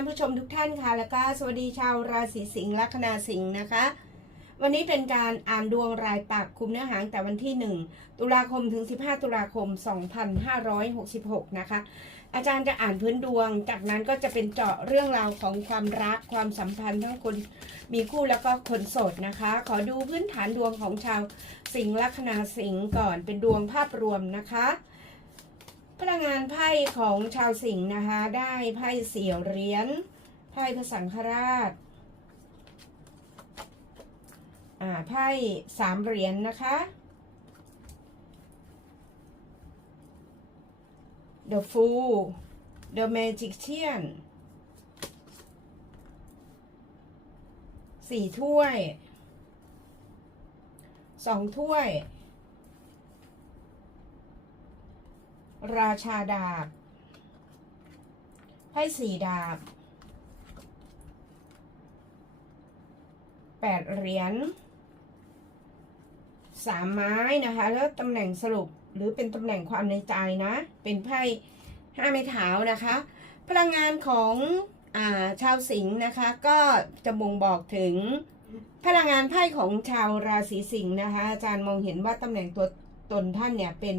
านผู้ชมทุกท่านค่ะแล้วก็สวัสดีชาวราศีสิงห์ลัคนาสิงห์นะคะ วันนี้เป็นการอ่านดวงรายปักคุมเนื้อหางแต่วันที่ 1 ตุลาคมถึง 15 ตุลาคม 2566 นะคะ อาจารย์จะอ่านพื้นดวง จากนั้นก็จะเป็นเจาะเรื่องราวของความรักความสัมพันธ์ทั้งคนมีคู่แล้วก็คนโสดนะคะ ขอดูพื้นฐานดวงของชาวสิงห์ลัคนาสิงห์ก่อนเป็นดวงภาพรวมนะคะ พลังงานไพ่ของชาวสิงห์นะคะ ได้ไพ่เสี่ยวเหรียญไพ่พระสังฆราชอ่าไพ่สามเหรียญนะคะ The Fool The Magician สี่ถ้วยสองถ้วย ราชาดาบไพ่สี่ดาบแปดเหรียญสามไม้นะคะ แล้วตำแหน่งสรุปหรือเป็นตำแหน่งความในใจนะ เป็นไพ่ห้าไม้เท้านะคะ พลังงานของอาชาวสิงห์นะคะ ก็จะบ่งบอกถึงพลังงานไพ่ของชาวราศีสิงห์นะคะ อาจารย์มองเห็นว่าตำแหน่งตัวตนท่านเนี่ยเป็น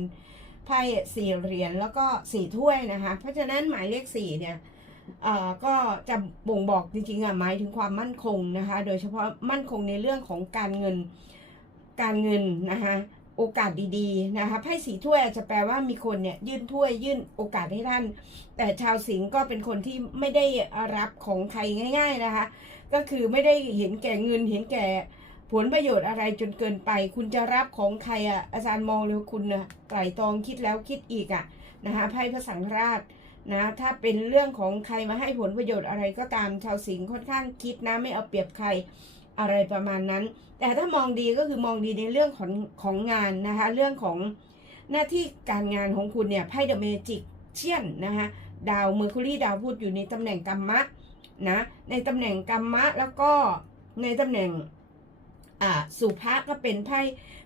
ไพ่สี่เหรียญแล้วก็สี่ถ้วยนะคะ เพราะฉะนั้นหมายเลขสี่เนี่ยเอ่อก็จะบ่งบอกจริงๆอะหมายถึงความมั่นคงนะคะ โดยเฉพาะมั่นคงในเรื่องของการเงินการเงินนะคะโอกาสดีๆนะคะไพ่สีถ้วยอาจจะแปลว่ามีคนเนี่ยยื่นถ้วยยื่นโอกาสให้ท่าน แต่ชาวสิงห์ก็เป็นคนที่ไม่ได้รับของใครง่าย ๆนะคะ ก็คือไม่ได้เห็นแก่เงินเห็นแก่ ผลประโยชน์อะไรจนเกินไป คุณจะรับของใครอะอาจารย์มองเลยคุณนะไตร่ตรองคิดแล้วคิดอีกอะนะคะไพ่พระสังฆราชนะถ้าเป็นเรื่องของใครมาให้ผลประโยชน์อะไรก็ตามชาวสิงห์ค่อนข้างคิดนะไม่เอาเปรียบใครอะไรประมาณนั้น แต่ถ้ามองดีก็คือมองดีในเรื่องของของงานนะคะเรื่องของหน้าที่การงานของคุณเนี่ยไพ่เดอะเมจิกเชียนนะคะดาวเมอร์คูรีดาวพูดอยู่ในตำแหน่งกัมมะนะในตำแหน่งกัมมะแล้วก็ในตำแหน่ง สุภะก็เป็นไพ่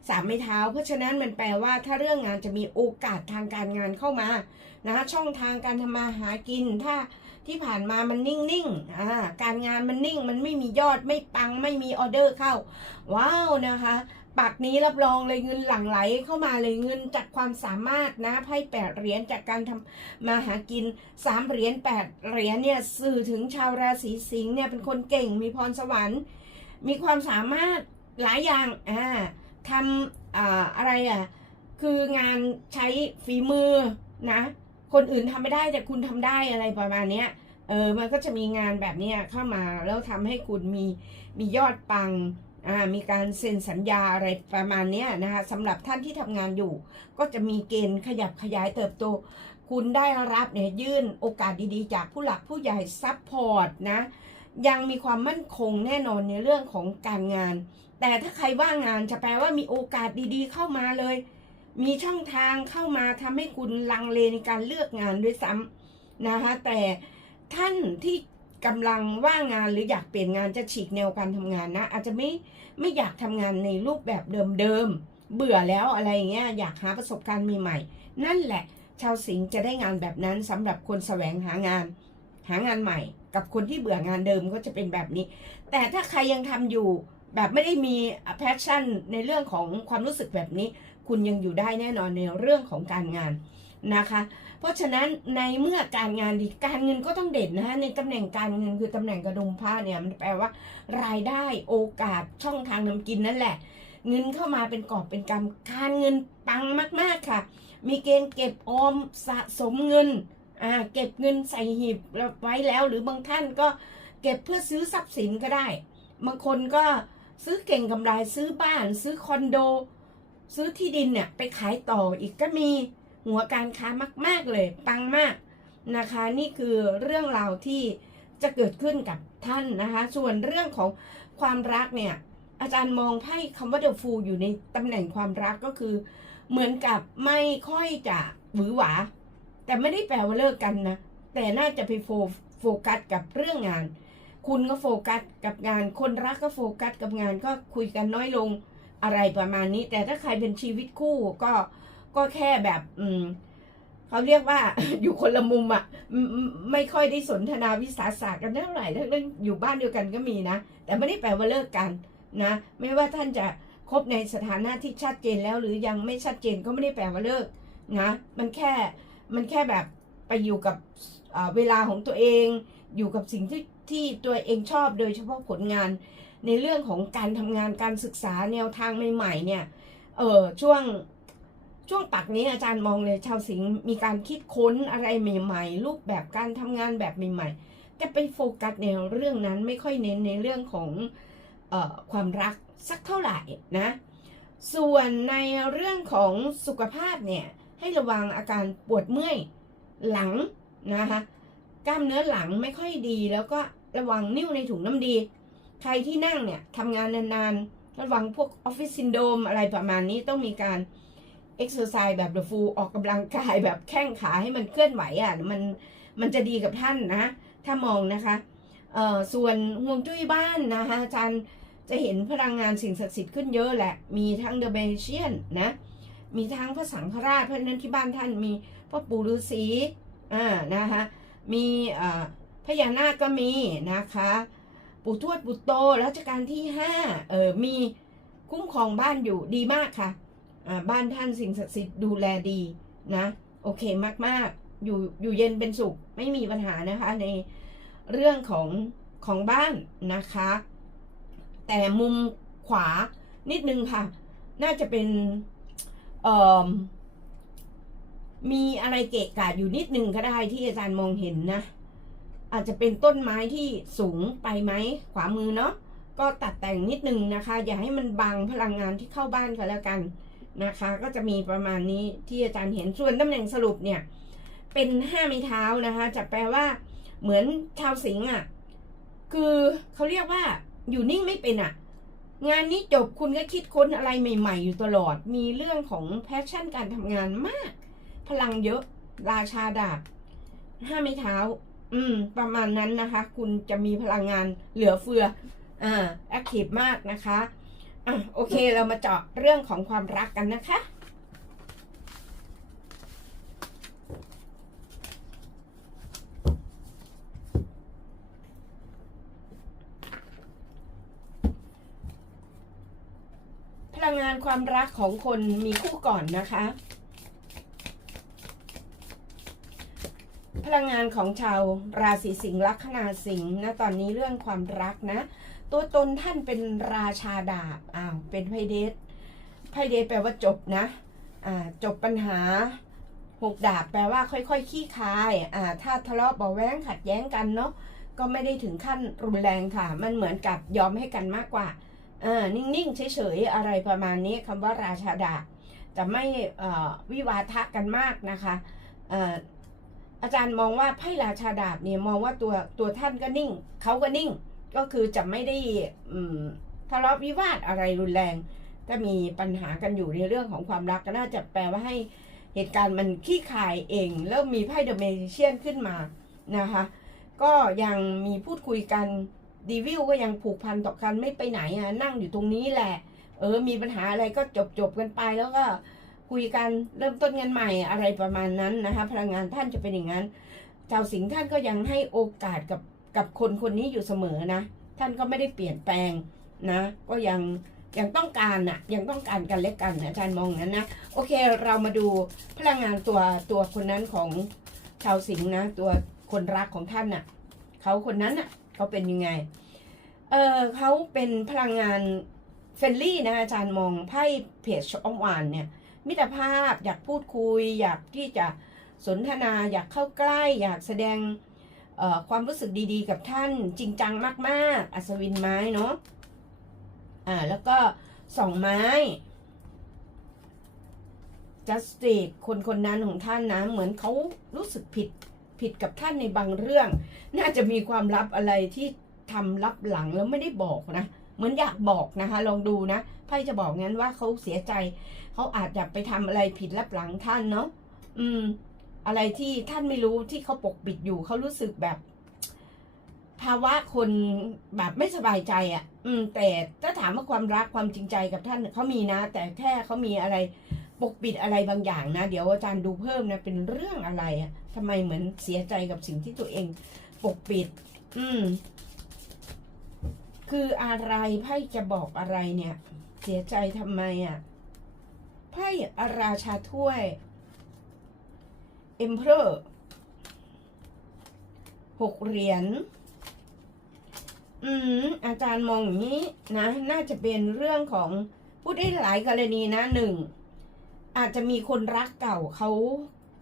สามไม้เท้า เพราะฉะนั้นมันแปลว่าถ้าเรื่องงานจะมีโอกาสทางการงานเข้ามานะช่องทางการทำมาหากิน ถ้าที่ผ่านมามันนิ่งๆอ่าการงานมันนิ่งมันไม่มียอดไม่ปังไม่มีออเดอร์เข้า ว้าวนะคะปักนี้รับรองเลยเงินหลั่งไหลเข้ามาเลยเงินจากความสามารถนะไพ่แปดเหรียญจากการทำมาหากินสามเหรียญแปดเหรียญเนี่ยสื่อถึงชาวราศีสิงห์เนี่ยเป็นคนเก่งมีพรสวรรค์ มีความสามารถ หลายอย่างอ่าทำอ่าอะไรอะคืองานใช้ฝีมือนะ คนอื่นทำไม่ได้แต่คุณทำได้อะไรประมาณเนี้ยเออมันก็จะมีงานแบบเนี้ยเข้ามาแล้วทำให้คุณมีมียอดปังอ่ามีการเซ็นสัญญาอะไรประมาณเนี้ยนะคะสำหรับท่านที่ทำงานอยู่ ก็จะมีเกณฑ์ขยับขยายเติบโต คุณได้รับเนี่ยยื่นโอกาสดีๆ จากผู้หลักผู้ใหญ่ซัพพอร์ตนะยังมีความมั่นคงแน่นอนในเรื่องของการงาน แต่ถ้าใครว่างงานจะแปลว่ามีโอกาสดีๆ เข้ามาเลย มีช่องทางเข้ามาทำให้คุณลังเลในการเลือกงานด้วยซ้ำนะคะแต่ท่านที่กำลังว่างงานหรืออยากเปลี่ยนงานจะฉีกแนวการทำงานนะ อาจจะไม่ไม่อยากทำงานในรูปแบบเดิมๆเบื่อแล้วอะไรเงี้ยอยากหาประสบการณ์ใหม่ๆนั่นแหละ ชาวสิงห์จะได้งานแบบนั้นสำหรับคนแสวงหางาน หางานใหม่ กับคนที่เบื่องานเดิมก็จะเป็นแบบนี้ แต่ถ้าใครยังทำอยู่ แบบไม่ได้มีแพชชั่นในเรื่องของความรู้สึกแบบนี้ คุณยังอยู่ได้แน่นอนในเรื่องของการงานนะคะ เพราะฉะนั้นในเมื่อการงานดีการเงินก็ต้องเด่นนะฮะในตำแหน่งการเงินคือตำแหน่งกระดุมผ้าเนี่ยมันแปลว่า รายได้โอกาสช่องทางนำกินนั่นแหละ เงินเข้ามาเป็นกอบเป็นกำการเงินปังมาก ๆค่ะ มีเกณฑ์เก็บออมสะสมเงินอ่าเก็บเงินใส่หีบไว้แล้ว หรือบางท่านก็เก็บเพื่อซื้อทรัพย์สินก็ได้ บางคนก็ ซื้อเก่งกำไรซื้อบ้าน ซื้อคอนโด ซื้อที่ดินเนี่ยไปขายต่ออีกก็มีหัวการค้ามาก ๆเลย ปังมากนะคะ นี่คือเรื่องราวที่จะเกิดขึ้นกับท่านนะคะ ส่วนเรื่องของความรักเนี่ย อาจารย์มองไพ่คำว่าเดอะฟูอยู่ในตำแหน่งความรักก็คือ เหมือนกับไม่ค่อยจะหวือหวา แต่ไม่ได้แปลว่าเลิกกันนะ แต่น่าจะไปโฟโฟกัสกับเรื่องงาน คุณก็โฟกัสกับงาน คนรักก็โฟกัสกับงานก็คุยกันน้อยลงอะไรประมาณนี้ แต่ถ้าใครเป็นชีวิตคู่ก็ก็แค่แบบ อืมเขาเรียกว่า อยู่คนละมุมอะไม่ค่อยได้สนทนาวิสาสะกันเท่าไหร่ทั้งๆอยู่บ้านเดียวกันก็มีนะ แต่ไม่ได้แปลว่าเลิกกันนะ ไม่ว่าท่านจะคบในสถานะที่ชัดเจนแล้วหรือยังไม่ชัดเจนก็ไม่ได้แปลว่าเลิกนะมันแค่มันแค่แบบไปอยู่กับเวลาของตัวเอง อยู่กับสิ่งที่ ที่ตัวเองชอบโดยเฉพาะผลงานในเรื่องของการทำงานการศึกษาแนวทางใหม่ๆเนี่ยเออช่วงช่วงปักนี้อาจารย์มองเลยชาวสิงห์มีการคิดค้นอะไรใหม่ ๆ รูปแบบการทำงานแบบใหม่ๆจะไปโฟกัสในเรื่องนั้นไม่ค่อยเน้นในเรื่องของเออความรักสักเท่าไหร่นะส่วนในเรื่องของสุขภาพเนี่ยให้ระวังอาการปวดเมื่อยหลังนะคะ กล้ามเนื้อหลังไม่ค่อยดี แล้วก็ระวังนิ้วในถุงน้ำดี ใครที่นั่งเนี่ยทำงานนานๆ ระวังพวกออฟฟิศซินโดมอะไรประมาณนี้ต้องมีการเอ็กซ์ซอร์ซส์แบบเดอะฟูออกกำลังกายแบบแข้งขาให้มันเคลื่อนไหวอะมันมันจะดีกับท่านนะ ถ้ามองนะคะเอ่อส่วนห่วงจุ้ยบ้านนะคะอาจารย์จะเห็นพลังงานสิ่งศักดิ์สิทธิ์ขึ้นเยอะแหละ มีทั้งเดอะเบเชียนนะ มีทั้งพระสังฆราชเพราะฉะนั้นที่บ้านท่านมีพ่อปู่ฤาษีอ่านะคะ มีพญานาคก็มีนะคะ ปู่ทวดปู่โตรัชกาลที่ห้าเออมีคุ้มครองบ้านอยู่ดีมากค่ะอ่าบ้านท่านสิ่งศักดิ์สิทธิ์ดูแลดีนะ โอเคมากๆ อยู่อยู่เย็นเป็นสุขไม่มีปัญหานะคะในเรื่องของของบ้านนะคะ แต่มุมขวานิดนึงค่ะ น่าจะเป็นเอ่อ มีอะไรเกะกะอยู่นิดนึงก็ได้ที่อาจารย์มองเห็นนะ อาจจะเป็นต้นไม้ที่สูงไปไหมขวามือเนาะก็ตัดแต่งนิดนึงนะคะ อย่าให้มันบังพลังงานที่เข้าบ้านกันแล้วกันนะคะ ก็จะมีประมาณนี้ที่อาจารย์เห็นส่วนตำแหน่งสรุปเนี่ย เป็นห้าไม้เท้านะคะ จะแปลว่าเหมือนชาวสิงห์อะ คือเขาเรียกว่าอยู่นิ่งไม่เป็นอะ งานนี้จบคุณก็คิดค้นอะไรใหม่ ๆ อยู่ตลอด มีเรื่องของแพชชั่นการทำงานมาก พลังเยอะ ราชาดาบห้าไม้เท้า อืม ประมาณนั้นนะคะ คุณจะมีพลังงานเหลือเฟือ อ่าแอคทีฟมากนะคะอะโอเคเรามาเจาะเรื่องของความรักกันนะคะพลังงานความรักของคนมีคู่ก่อนนะคะ พลังงานของชาวราศีสิงห์ลัคนาสิงห์นะตอนนี้เรื่องความรักนะ ตัวตนท่านเป็นราชาดาบอ้าวเป็นไพเดสไพเดสแปลว่าจบนะอ่าจบปัญหาหกดาบแปลว่าค่อยๆคขี้คายอ่าถ้าทะเลาะเบาแว้งขัดแย้งกันเนาะก็ไม่ได้ถึงขั้นรุนแรงค่ะ มันเหมือนกับยอมให้กันมากกว่าอ่านิ่งๆเฉยๆอะไรประมาณนี้คำว่าราชาดาบจะไม่อ่อวิวาทะกันมากนะคะ อาจารย์มองว่าไพ่ราชาดาบเนี่ยมองว่าตัวตัวท่านก็นิ่งเขาก็นิ่ง ก็คือจะไม่ได้ทะเลาะวิวาทอะไรรุนแรงก็มีปัญหากันอยู่ในเรื่องของความรักก็น่าจะแปลว่าให้เหตุการณ์มันขี้คายเองเริ่มมีไพ่เดอะเมเชียนขึ้นมานะคะก็ยังมีพูดคุยกันดีวิวก็ยังผูกพันต่อกันไม่ไปไหนอะนั่งอยู่ตรงนี้แหละ เออมีปัญหาอะไรก็จบจบกันไปแล้วก็ คุยกันเริ่มต้นกันใหม่อะไรประมาณนั้นนะคะ พลังงานท่านจะเป็นอย่างนั้นชาวสิงห์ท่านก็ยังให้โอกาสกับกับคนคนนี้อยู่เสมอนะ ท่านก็ไม่ได้เปลี่ยนแปลงนะ ก็ยังยังต้องการน่ะยังต้องการกันและกันนะอาจารย์มองนั้นนะโอเคเรามาดูพลังงานตัวตัวคนนั้นของชาวสิงห์นะ ตัวคนรักของท่านน่ะเขาคนนั้นน่ะเขาเป็นยังไงเออเขาเป็นพลังงานเฟรนลี่นะอาจารย์มองไพ่เพจช่องวานเนี่ย มิตรภาพ อยากพูดคุย อยากที่จะสนทนา อยากเข้าใกล้ อยากแสดงความรู้สึกดีๆ กับท่านจริงจังมากๆ อัศวินไม้เนาะอ่าแล้วก็สองไม้ justice คนคนนั้นของท่านนะ เหมือนเขารู้สึกผิดผิดกับท่านในบางเรื่อง น่าจะมีความลับอะไรที่ทำลับหลังแล้วไม่ได้บอกนะ เหมือนอยากบอกนะคะ ลองดูนะ ไพ่จะบอกงั้นว่าเขาเสียใจ เขาอาจจะไปทำอะไรผิดลับหลังท่านเนาะอืม อะไรที่ท่านไม่รู้ที่เขาปกปิดอยู่เขารู้สึกแบบ ภาวะคนแบบไม่สบายใจอะ่ะ อืม แต่ถ้าถามว่าความรักความจริงใจกับท่านเขามีนะ แต่แค่เขามีอะไรปกปิดอะไรบางอย่างนะ เดี๋ยวอาจารย์ดูเพิ่มนะ เป็นเรื่องอะไรอะทำไมเหมือนเสียใจกับสิ่งที่ตัวเองปกปิด อืม คืออะไรไพ่จะบอกอะไรเนี่ย เสียใจทำไมอะไพ่อาราชาถ้วย Emperor หกเหรียญ อืม อาจารย์มองอย่างนี้นะ น่าจะเป็นเรื่องของพูดได้หลายกรณีนะหนึ่ง อาจจะมีคนรักเก่าเขา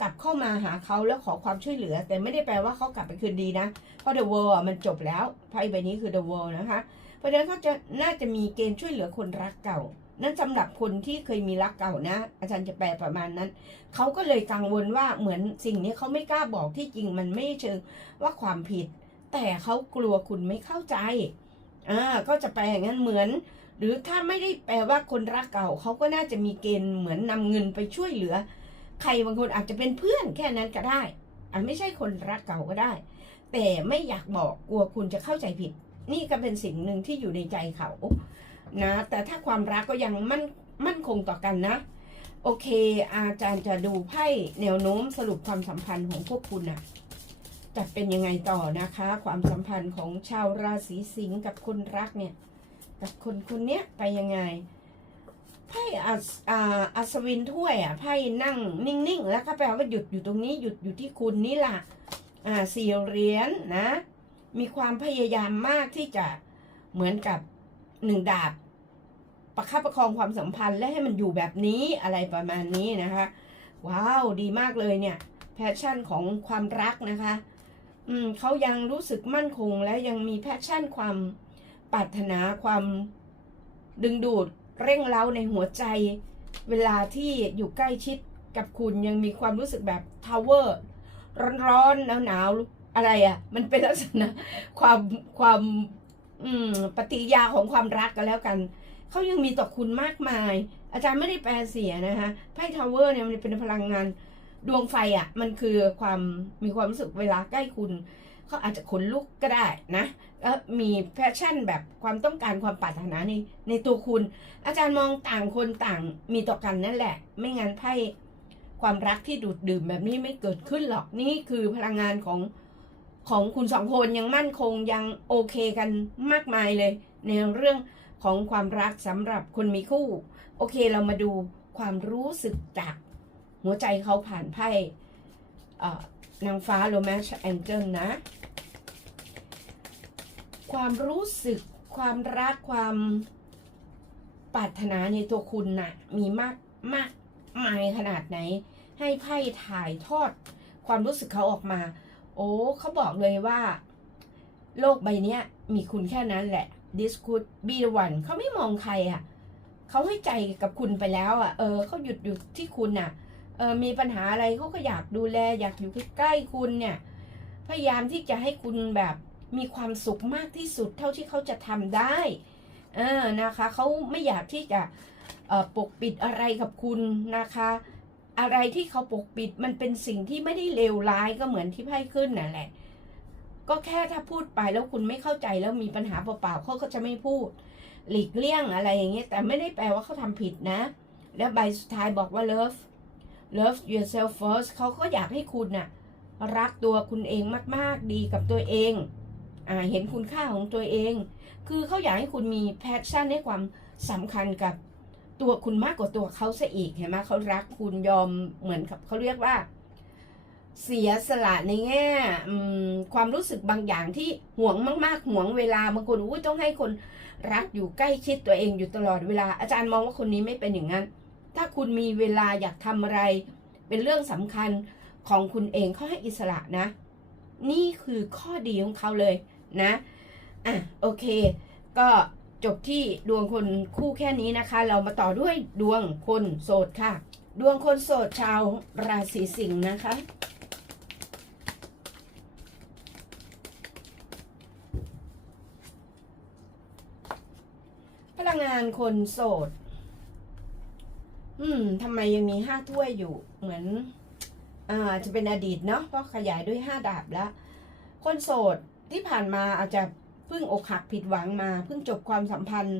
กลับเข้ามาหาเขาแล้วขอความช่วยเหลือ แต่ไม่ได้แปลว่าเขากลับไปคืนดีนะ เพราะ The World อะมันจบแล้วไพ่ใบนี้คือ The World นะคะ ราะฉะนั้นเขาจะน่าจะมีเกณฑ์ช่วยเหลือคนรักเก่า นั่นสำหรับคนที่เคยมีรักเก่านะ อาจารย์จะแปลประมาณนั้น เขาก็เลยกังวลว่าเหมือนสิ่งนี้เขาไม่กล้าบอกที่จริงมันไม่เชิงว่าความผิด แต่เขากลัวคุณไม่เข้าใจอ่าก็จะแปลอย่างนั้นเหมือน หรือถ้าไม่ได้แปลว่าคนรักเก่า เขาก็น่าจะมีเกณฑ์เหมือนนำเงินไปช่วยเหลือ ใครบางคนอาจจะเป็นเพื่อนแค่นั้นก็ได้อาจไม่ใช่คนรักเก่าก็ได้ แต่ไม่อยากบอกกลัวคุณจะเข้าใจผิด นี่ก็เป็นสิ่งหนึ่งที่อยู่ในใจเขานะ แต่ถ้าความรักก็ยังมั่นมั่นคงต่อกันนะ โอเค อาจารย์จะดูไพ่แนวโน้มสรุปความสัมพันธ์ของพวกคุณนะจะเป็นยังไงต่อนะคะ ความสัมพันธ์ของชาวราศีสิงห์กับคนรักเนี่ย กับคนคนเนี้ยไปยังไงไพ่อัศอ่าอัศวินถ้วยอะไพ่นั่งนิ่งๆ แล้วก็แปลว่าหยุดอยู่ตรงนี้หยุดอยู่ที่คุณนี่แหละอ่าสี่เหรียญนะ มีความพยายามมากที่จะเหมือนกับหนึ่งดาบ ประคับประคองความสัมพันธ์และให้มันอยู่แบบนี้อะไรประมาณนี้นะคะ ว้าวดีมากเลยเนี่ยแพชชั่นของความรักนะคะ อืมเขายังรู้สึกมั่นคงและยังมีแพชชั่นความปรารถนาความดึงดูดเร่งเร้าในหัวใจ เวลาที่อยู่ใกล้ชิดกับคุณยังมีความรู้สึกแบบทาวเวอร์ร้อนๆหนาวๆ อะไรอะ มันเป็นลักษณะความความอืมปฏิยาของความรักกันแล้วกัน เขายังมีต่อคุณมากมาย อาจารย์ไม่ได้แปลเสียนะคะไพ่ทาวเวอร์เนี่ยมันเป็นพลังงานดวงไฟอะ มันคือความมีความรู้สึกเวลาใกล้คุณ เขาอาจจะขนลุกก็ได้นะแล้วมีแพชชั่นแบบความต้องการความปรารถนาในในตัวคุณ อาจารย์มองต่างคนต่างมีต่อกันนั่นแหละ ไม่งั้นไพ่ความรักที่ดูดดื่มแบบนี้ไม่เกิดขึ้นหรอกนี่คือพลังงานของ ของคุณสองคนยังมั่นคงยังโอเคกันมากมายเลย ในเรื่องของความรักสำหรับคนมีคู่ โอเคเรามาดูความรู้สึกจากหัวใจเขาผ่านไพ่เอ่อนางฟ้าโรแมนต์แองเจิลนะ ความรู้สึกความรักความปรารถนาในตัวคุณน่ะ มีมากมากมายขนาดไหน ให้ไพ่ถ่ายทอดความรู้สึกเขาออกมา โอ้เขาบอกเลยว่า โลกใบนี้มีคุณแค่นั้นแหละ this could be the one เขาไม่มองใครอะเขาให้ใจกับคุณไปแล้วอะ เออเขาหยุดอยู่ที่คุณน่ะ เออมีปัญหาอะไรเขาก็อยากดูแล อยากอยู่ใกล้ๆคุณเนี่ย พยายามที่จะให้คุณแบบมีความสุขมากที่สุดเท่าที่เขาจะทำได้ เออนะคะเขาไม่อยากที่จะออปกปิดอะไรกับคุณนะคะ อะไรที่เขาปกปิดมันเป็นสิ่งที่ไม่ได้เลวร้ายก็เหมือนที่ไพ่ขึ้นนั่นแหละ ก็แค่ถ้าพูดไปแล้วคุณไม่เข้าใจแล้วมีปัญหาเปล่าๆเขาก็จะไม่พูด หลีกเลี่ยงอะไรอย่างเงี้ยแต่ไม่ได้แปลว่าเขาทำผิดนะ แล้วใบสุดท้ายบอกว่า love love yourself first เขาก็อยากให้คุณน่ะรักตัวคุณเองมากๆ ดีกับตัวเองอ่าเห็นคุณค่าของตัวเอง คือเขาอยากให้คุณมีแพชชั่นให้ความสำคัญกับ ตัวคุณมากกว่าตัวเขาซะอีกเห็นไหมเขารักคุณยอมเหมือนกับเขาเรียกว่า เสียสละในแง่ความรู้สึกบางอย่างที่ห่วงมาก ๆ ห่วงเวลาบางคนอุ้ยต้องให้คนรักอยู่ใกล้ชิดตัวเองอยู่ตลอดเวลา อาจารย์มองว่าคนนี้ไม่เป็นอย่างนั้น ถ้าคุณมีเวลาอยากทำอะไร เป็นเรื่องสำคัญของคุณเองเขาให้อิสระนะ นี่คือข้อดีของเขาเลยนะอะโอเค ก็ จบที่ดวงคนคู่แค่นี้นะคะ เรามาต่อด้วยดวงคนโสดค่ะ ดวงคนโสดชาวราศีสิงห์นะคะ พลังงานคนโสด อืมทำไมยังมีห้าถ้วยอยู่เหมือน อ่าจะเป็นอดีตเนาะเพราะขยายด้วยห้าดาบแล้ว คนโสดที่ผ่านมาอาจจะ เพิ่งอกหักผิดหวังมา เพิ่งจบความสัมพันธ์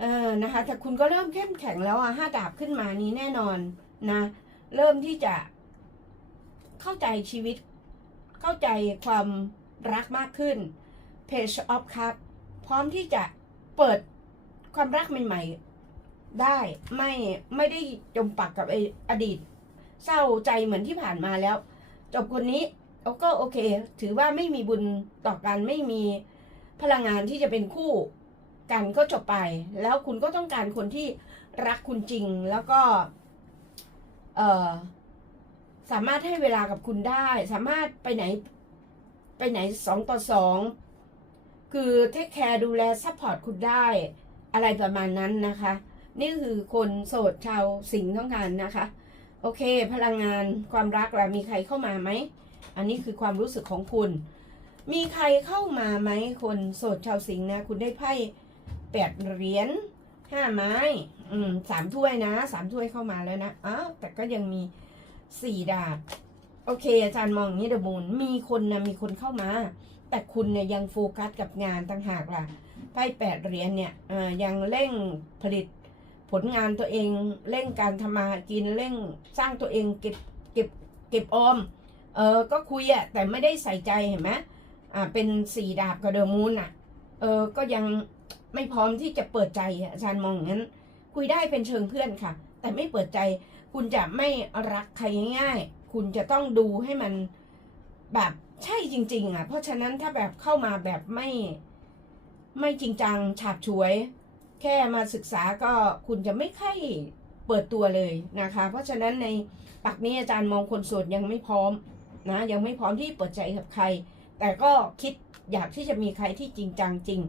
เออนะคะ แต่คุณก็เริ่มเข้มแข็งแล้วอะห้าดาบขึ้นมานี้แน่นอนนะ เริ่มที่จะเข้าใจชีวิต เข้าใจความรักมากขึ้น Page of Cup พร้อมที่จะเปิดความรักใหม่ ๆ ได้ไม่ไม่ได้จมปักกับออดีต เศร้าใจเหมือนที่ผ่านมาแล้ว จบคนนี้ก็โอเค ถือว่าไม่มีบุญต่อกันไม่มี พลังงานที่จะเป็นคู่กันก็จบไป แล้วคุณก็ต้องการคนที่รักคุณจริงแล้วก็เออสามารถให้เวลากับคุณได้ สามารถไปไหนไปไหนสองต่อสองคือเทคแคร์ดูแลซัพพอร์ตคุณได้ อะไรประมาณนั้นนะคะ นี่คือคนโสดชาวสิงห์ต้องการนะคะ โอเค พลังงานความรักล่ะมีใครเข้ามาไหม อันนี้คือความรู้สึกของคุณ มีใครเข้ามาไหมคนโสดชาวสิงห์นะ คุณได้ไพ่แปดเหรียญห้าไม้ อืมสามถ้วยนะสามถ้วยเข้ามาแล้วนะอ้าวแต่ก็ยังมีสี่ดาบ โอเค อาจารย์มองอย่างนี้เดอะมูนมีคนนะมีคนเข้ามา แต่คุณเนี่ยยังโฟกัสกับงานต่างหากล่ะไพ่แปดเหรียญเนี่ยยังเร่งผลิตผลงานตัวเองเร่งการทำมาหากินเร่งสร้างตัวเองเก็บเก็บเก็บออมเออก็คุยอะแต่ไม่ได้ใส่ใจเห็นไหม อ่าเป็นสี่ดาบกับเดอะมูนอะ เออก็ยังไม่พร้อมที่จะเปิดใจอะอาจารย์มองอย่างนั้น คุยได้เป็นเชิงเพื่อนค่ะ แต่ไม่เปิดใจ คุณจะไม่รักใครง่ายๆคุณจะต้องดูให้มันแบบใช่จริง ๆ อะ เพราะฉะนั้นถ้าแบบเข้ามาแบบไม่ ไม่จริงจังฉาบฉวย แค่มาศึกษาก็คุณจะไม่ค่อยเปิดตัวเลยนะคะ เพราะฉะนั้นในปักนี้อาจารย์มองคนโสดยังไม่พร้อมนะ ยังไม่พร้อมที่เปิดใจกับใคร แต่ก็คิดอยากที่จะมีใครที่จริงจังจริง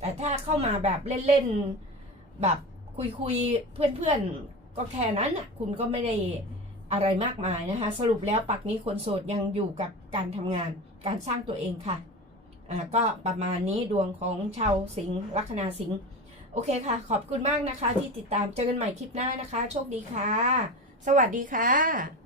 แต่ถ้าเข้ามาแบบเล่นๆแบบคุยคุยๆเพื่อนๆ ก็แค่นั้นอะคุณก็ไม่ได้อะไรมากมายนะคะ สรุปแล้วปักนี้คนโสดยังอยู่กับการทำงานการสร้างตัวเองค่ะอ่าก็ประมาณนี้ดวงของชาวสิงห์ลัคนาสิงห์โอเคค่ะ ขอบคุณมากนะคะที่ติดตามเจอกันใหม่คลิปหน้านะคะ โชคดีค่ะ สวัสดีค่ะ